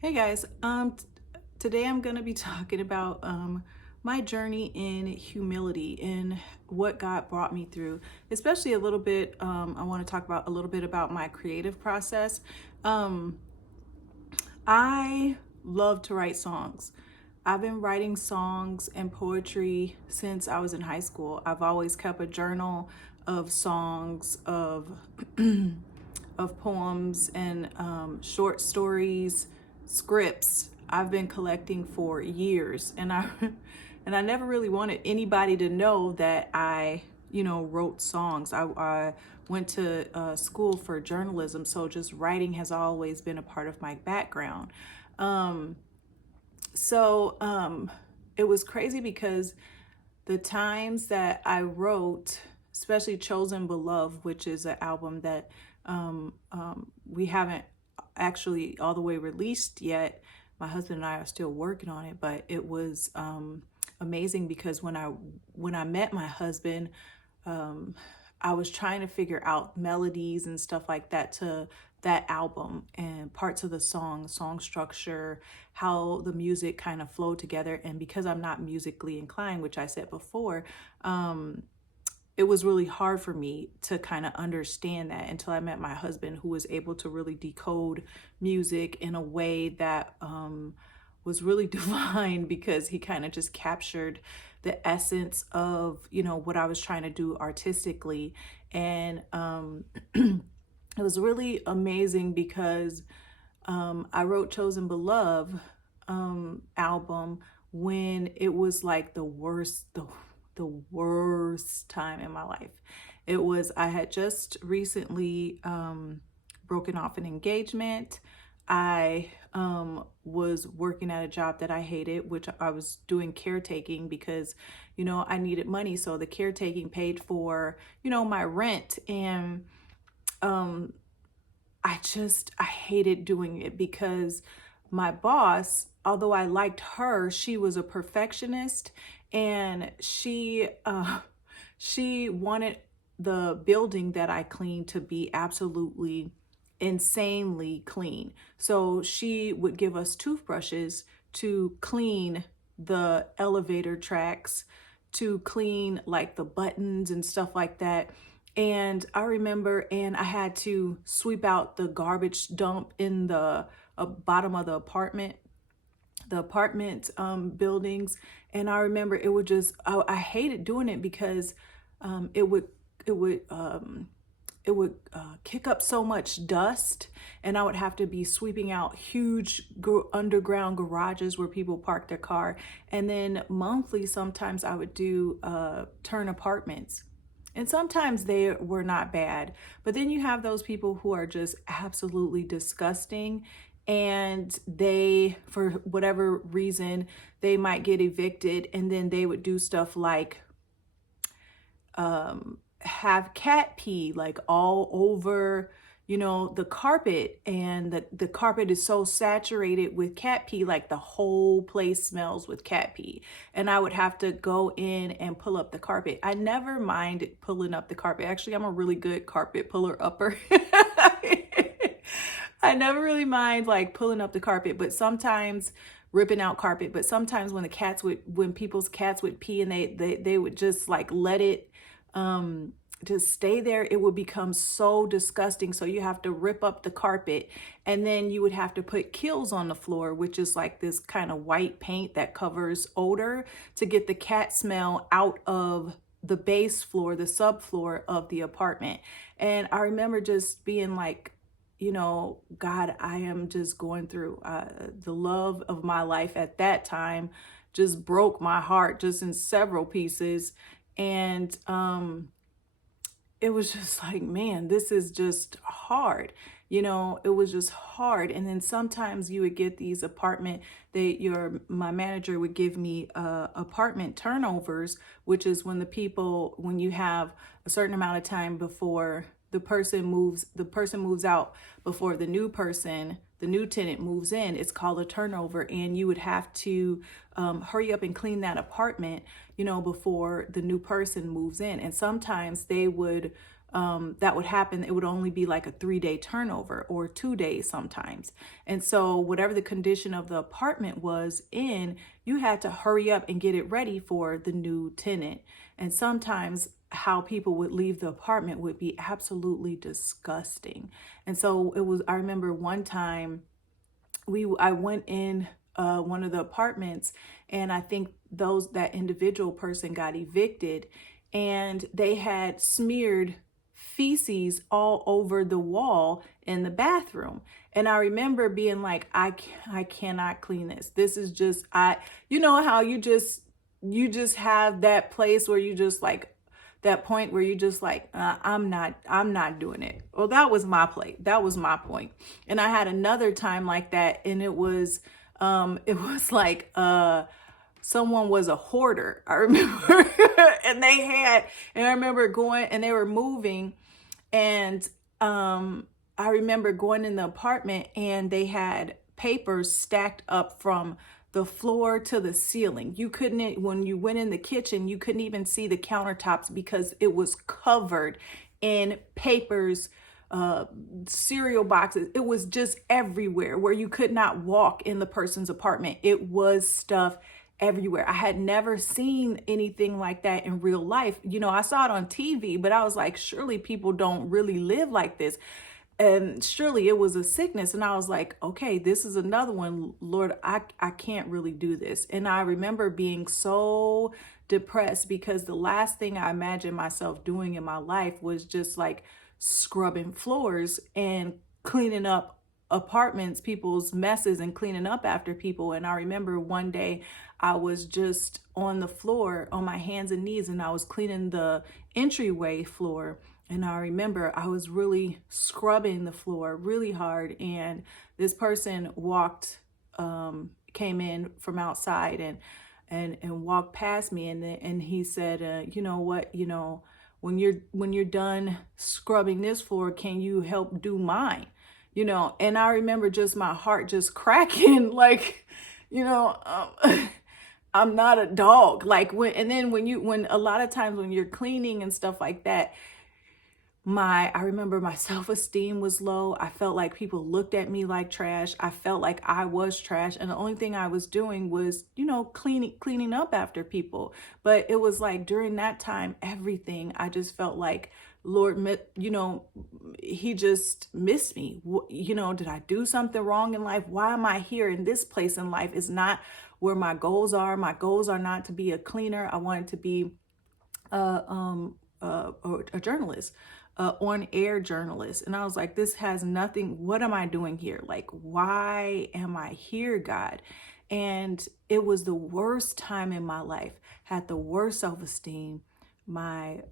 Hey guys, today I'm going to be talking about my journey in humility and what God brought me through, especially a little bit. I want to talk about a little bit about my creative process. Um, I love to write songs. I've been writing songs and poetry since I was in high school. I've always kept a journal of songs, of poems and short stories, scripts. I've been collecting for years, and I and I never really wanted anybody to know that I wrote songs. I went to school for journalism, so just writing has always been a part of my background. Um, so it was crazy because the times that I wrote, especially Chosen Beloved, which is an album that we haven't actually all the way released yet. My husband and I are still working on it, but it was amazing because when I met my husband, um, I was trying to figure out melodies and stuff like that to that album and parts of the song structure, how the music kind of flowed together. And because I'm not musically inclined, which I said before, um, it was really hard for me to kind of understand that until I met my husband, who was able to really decode music in a way that was really divine because he kind of just captured the essence of what I was trying to do artistically. And it was really amazing because I wrote Chosen Beloved album when it was like the worst time in my life. I had just recently broken off an engagement. I was working at a job that I hated, which I was doing caretaking because, I needed money. So the caretaking paid for, my rent. And um, I hated doing it because my boss, although I liked her, she was a perfectionist, and she wanted the building that I cleaned to be absolutely insanely clean. So she would give us toothbrushes to clean the elevator tracks, to clean like the buttons and stuff like that. And I remember, and I had to sweep out the garbage dump in the bottom of the apartment buildings. And I remember it would I hated doing it because it would it would kick up so much dust, and I would have to be sweeping out huge underground garages where people park their car. And then monthly, sometimes I would do turn apartments. And sometimes they were not bad. But then you have those people who are just absolutely disgusting. And they, for whatever reason, they might get evicted. And then they would do stuff like have cat pee like all over the carpet, and the carpet is so saturated with cat pee, like the whole place smells with cat pee. And I would have to go in and pull up the carpet. I never mind pulling up the carpet. Actually, I'm a really good carpet puller upper. I never really mind like pulling up the carpet, but sometimes ripping out carpet. But sometimes when people's cats would pee, and they would just like let it to stay there, it would become so disgusting. So you have to rip up the carpet, and then you would have to put Kills on the floor, which is like this kind of white paint that covers odor, to get the cat smell out of the base floor, the subfloor of the apartment. And I remember just being like, God, I am just going through the love of my life at that time just broke my heart just in several pieces. And it was just like, man, this is just hard. It was just hard. And then sometimes you would get these my manager would give me apartment turnovers, which is when you have a certain amount of time before the person moves out before the new tenant moves in. It's called a turnover, and you would have to hurry up and clean that apartment, before the new person moves in. And sometimes they would that would happen, it would only be like a 3-day turnover or 2 days sometimes. And so whatever the condition of the apartment was in, you had to hurry up and get it ready for the new tenant. And sometimes how people would leave the apartment would be absolutely disgusting. And so I remember one time I went in one of the apartments, and I think that individual person got evicted, and they had smeared feces all over the wall in the bathroom. And I remember being like, I cannot clean this. This is just, you know how you just have that place where you just like, that point where you just like, I'm not doing it. Well, that was my plate. That was my point. And I had another time like that, and it was like, someone was a hoarder, I remember. and I remember going, and they were moving, and I remember going in the apartment, and they had papers stacked up from the floor to the ceiling. You couldn't, when you went in the kitchen, you couldn't even see the countertops because it was covered in papers, cereal boxes. It was just everywhere where you could not walk in the person's apartment. It was stuff everywhere. I had never seen anything like that in real life. You know, I saw it on TV, but I was like, surely people don't really live like this. And surely it was a sickness. And I was like, okay, this is another one. Lord, I can't really do this. And I remember being so depressed because the last thing I imagined myself doing in my life was just like scrubbing floors and cleaning up apartments, people's messes, and cleaning up after people. And I remember one day I was just on the floor on my hands and knees, and I was cleaning the entryway floor. And I remember I was really scrubbing the floor really hard. And this person came in from outside and walked past me. And he said, you know what, when you're done scrubbing this floor, can you help do mine? And I remember just my heart just cracking, like, I'm not a dog. Like when a lot of times when you're cleaning and stuff like that, I remember my self-esteem was low. I felt like people looked at me like trash. I felt like I was trash. And the only thing I was doing was, cleaning up after people. But it was like during that time, everything, I just felt like, Lord, he just missed me. Did I do something wrong in life? Why am I here in this place in life? Is not where my goals are. My goals are not to be a cleaner. I wanted to be a journalist, on-air journalist. And I was like, this has nothing, what am I doing here? Like, why am I here, God? And it was the worst time in my life, had the worst self-esteem. My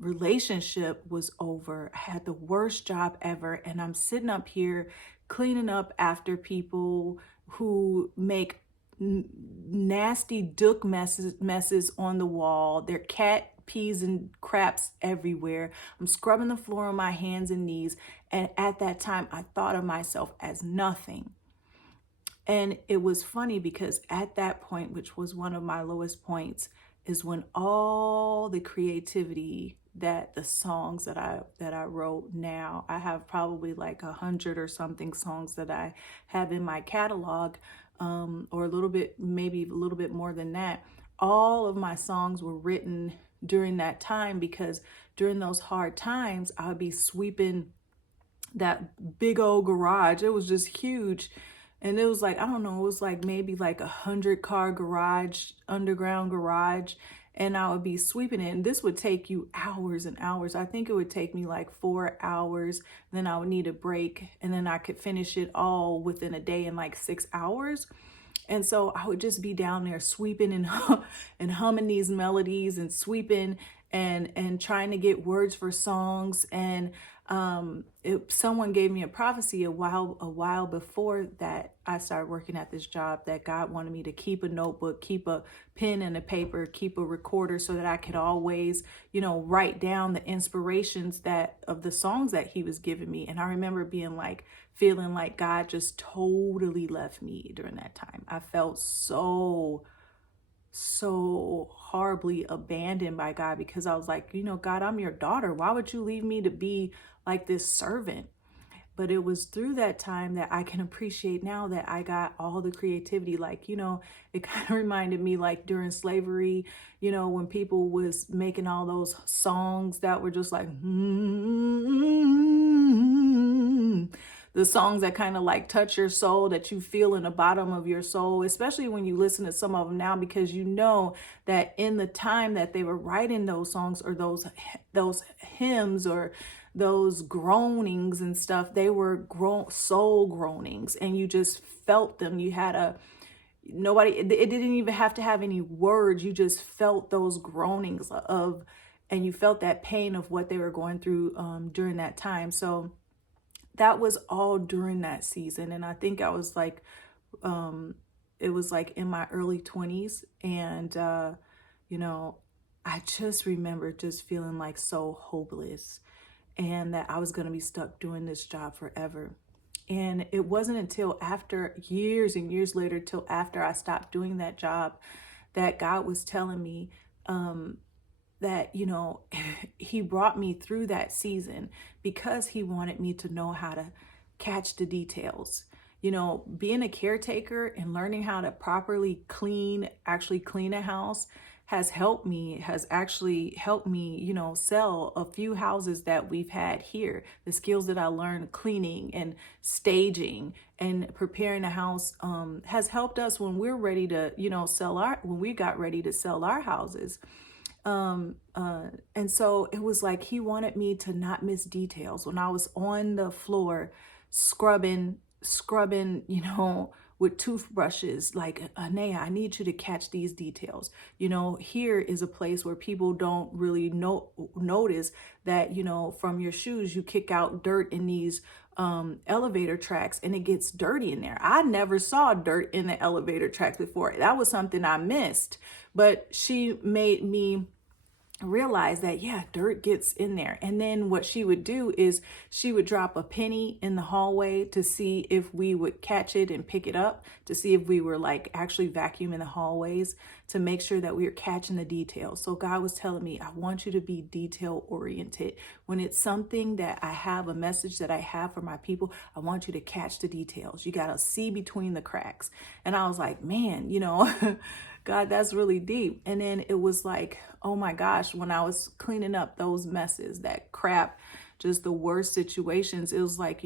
relationship was over. I had the worst job ever. And I'm sitting up here cleaning up after people who make nasty duck messes on the wall. Their cat peas and craps everywhere. I'm scrubbing the floor on my hands and knees. And at that time, I thought of myself as nothing. And it was funny because at that point, which was one of my lowest points, is when all the creativity that the songs that I wrote now, I have probably like 100 or something songs that I have in my catalog, or a little bit, maybe a little bit more than that. All of my songs were written during that time, because during those hard times, I would be sweeping that big old garage. It was just huge. And it was like, I don't know, it was like maybe like 100-car garage, underground garage. And I would be sweeping it. And this would take you hours and hours. I think it would take me like 4 hours. Then I would need a break. And then I could finish it all within a day in like 6 hours. And so I would just be down there sweeping and humming these melodies and sweeping and trying to get words for songs. And someone gave me a prophecy a while before that I started working at this job, that God wanted me to keep a notebook, keep a pen and a paper, keep a recorder, so that I could always, write down the inspirations of the songs that he was giving me. And I remember feeling like God just totally left me during that time. I felt so so horribly abandoned by God, because I was like, God, I'm your daughter. Why would you leave me to be like this servant? But it was through that time that I can appreciate now that I got all the creativity. Like, it kind of reminded me like during slavery, when people was making all those songs that were just like, the songs that kind of like touch your soul, that you feel in the bottom of your soul, especially when you listen to some of them now, because that in the time that they were writing those songs, or those hymns, or those groanings and stuff, they were soul groanings, and you just felt them. You had it didn't even have to have any words. You just felt those groanings and you felt that pain of what they were going through during that time. So that was all during that season. And I think I was like, it was like in my early 20s. And, I just remember just feeling like so hopeless, and that I was going to be stuck doing this job forever. And it wasn't until after years and years later, till after I stopped doing that job, that God was telling me that, he brought me through that season because he wanted me to know how to catch the details. Being a caretaker and learning how to properly actually clean a house has actually helped me, sell a few houses that we've had here. The skills that I learned cleaning and staging and preparing a house has helped us when we're ready to, when we got ready to sell our houses. And so it was like he wanted me to not miss details. When I was on the floor scrubbing, with toothbrushes, like, Anea, I need you to catch these details. Here is a place where people don't really notice that, from your shoes, you kick out dirt in these elevator tracks, and it gets dirty in there. I never saw dirt in the elevator tracks before. That was something I missed, but she made me realize that, yeah, dirt gets in there. And then what she would do is she would drop a penny in the hallway to see if we would catch it and pick it up, to see if we were like actually vacuuming the hallways, to make sure that we were catching the details. So God was telling me, I want you to be detail oriented. When it's something that I have, a message that I have for my people, I want you to catch the details. You got to see between the cracks. And I was like, man, God, that's really deep. And then it was like, oh my gosh, when I was cleaning up those messes, that crap, just the worst situations, it was like,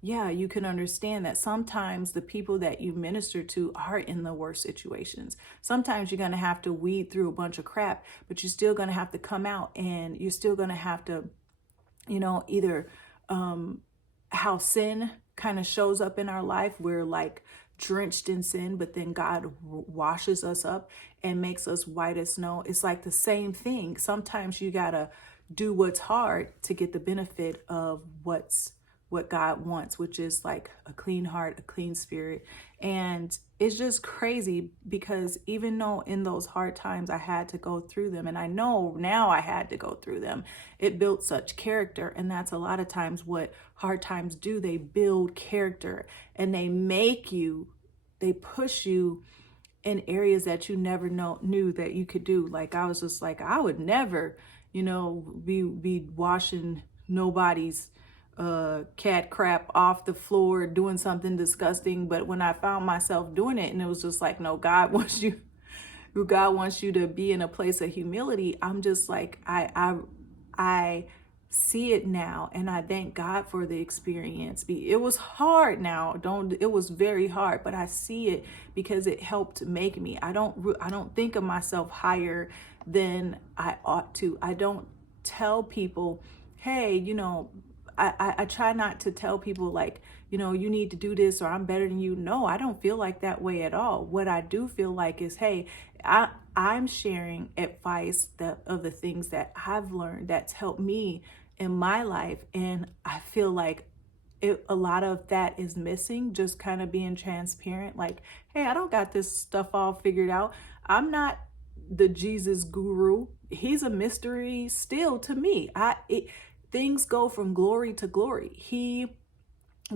yeah, you can understand that sometimes the people that you minister to are in the worst situations. Sometimes you're going to have to weed through a bunch of crap, but you're still going to have to come out, and you're still going to have to, either how sin kind of shows up in our life. We're like drenched in sin, but then God washes us up and makes us white as snow. It's like the same thing. Sometimes you gotta do what's hard to get the benefit of what God wants, which is like a clean heart, a clean spirit. And it's just crazy, because even though in those hard times I had to go through them, and I know now I had to go through them, it built such character. And that's a lot of times what hard times do. They build character, and they push you in areas that you never knew that you could do. Like, I was just like, I would never, be washing nobody's cat crap off the floor, doing something disgusting. But when I found myself doing it, and it was just like, no, God wants you to be in a place of humility. I'm just like, I see it now, and I thank God for the experience. It was hard now. It was very hard, but I see it because it helped make me. I don't think of myself higher than I ought to. I don't tell people, hey, I try not to tell people like, you need to do this, or I'm better than you. No, I don't feel like that way at all. What I do feel like is, hey, I'm sharing advice of the things that I've learned that's helped me in my life. And I feel like a lot of that is missing, just kind of being transparent. Like, hey, I don't got this stuff all figured out. I'm not the Jesus guru. He's a mystery still to me. Things go from glory to glory. He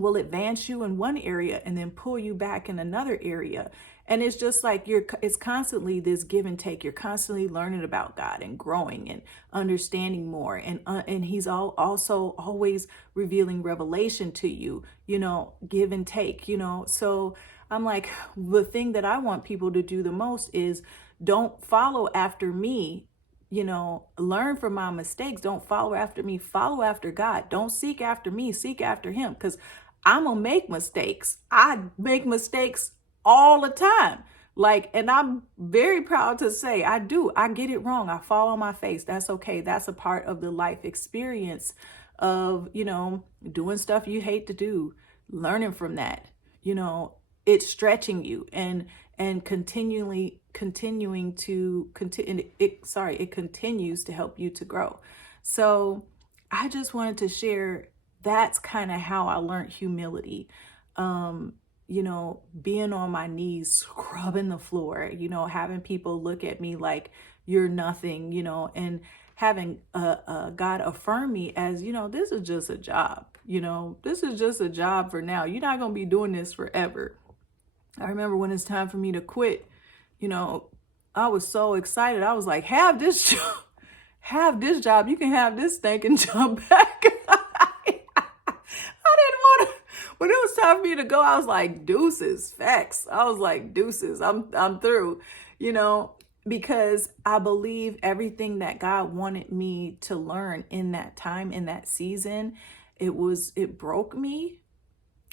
will advance you in one area and then pull you back in another area. And it's just like it's constantly this give and take. You're constantly learning about God and growing and understanding more. And he's also always revealing revelation to you, give and take, So I'm like, the thing that I want people to do the most is don't follow after me, learn from my mistakes. Don't follow after me, follow after God. Don't seek after me, seek after him. Because I'm gonna make mistakes. I make mistakes all the time. And I'm very proud to say I do. I get it wrong. I fall on my face. That's okay. That's a part of the life experience of, doing stuff you hate to do, learning from that, it's stretching you and continuing to continue it continues to help you to grow. So I just wanted to share, that's kind of how I learned humility. Being on my knees, scrubbing the floor, having people look at me like you're nothing, and having God affirm me as, this is just a job, this is just a job for now. You're not going to be doing this forever. I remember when it's time for me to quit, I was so excited. I was like, have this job, have this job. You can have this stinking job back. I didn't want to. When it was time for me to go, I was like, deuces, facts. I was like, deuces, I'm through, because I believe everything that God wanted me to learn in that time, in that season, it broke me.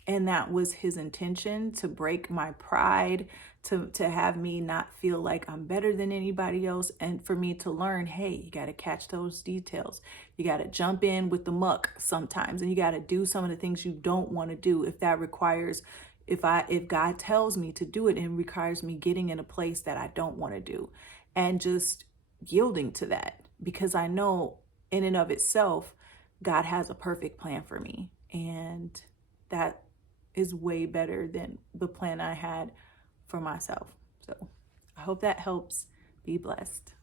And that was his intention, to break my pride, to have me not feel like I'm better than anybody else. And for me to learn, hey, you got to catch those details. You got to jump in with the muck sometimes, and you got to do some of the things you don't want to do. If that requires, if God tells me to do it and requires me getting in a place that I don't want to do, and just yielding to that, because I know in and of itself, God has a perfect plan for me. And that is way better than the plan I had for myself. So I hope that helps. Be blessed.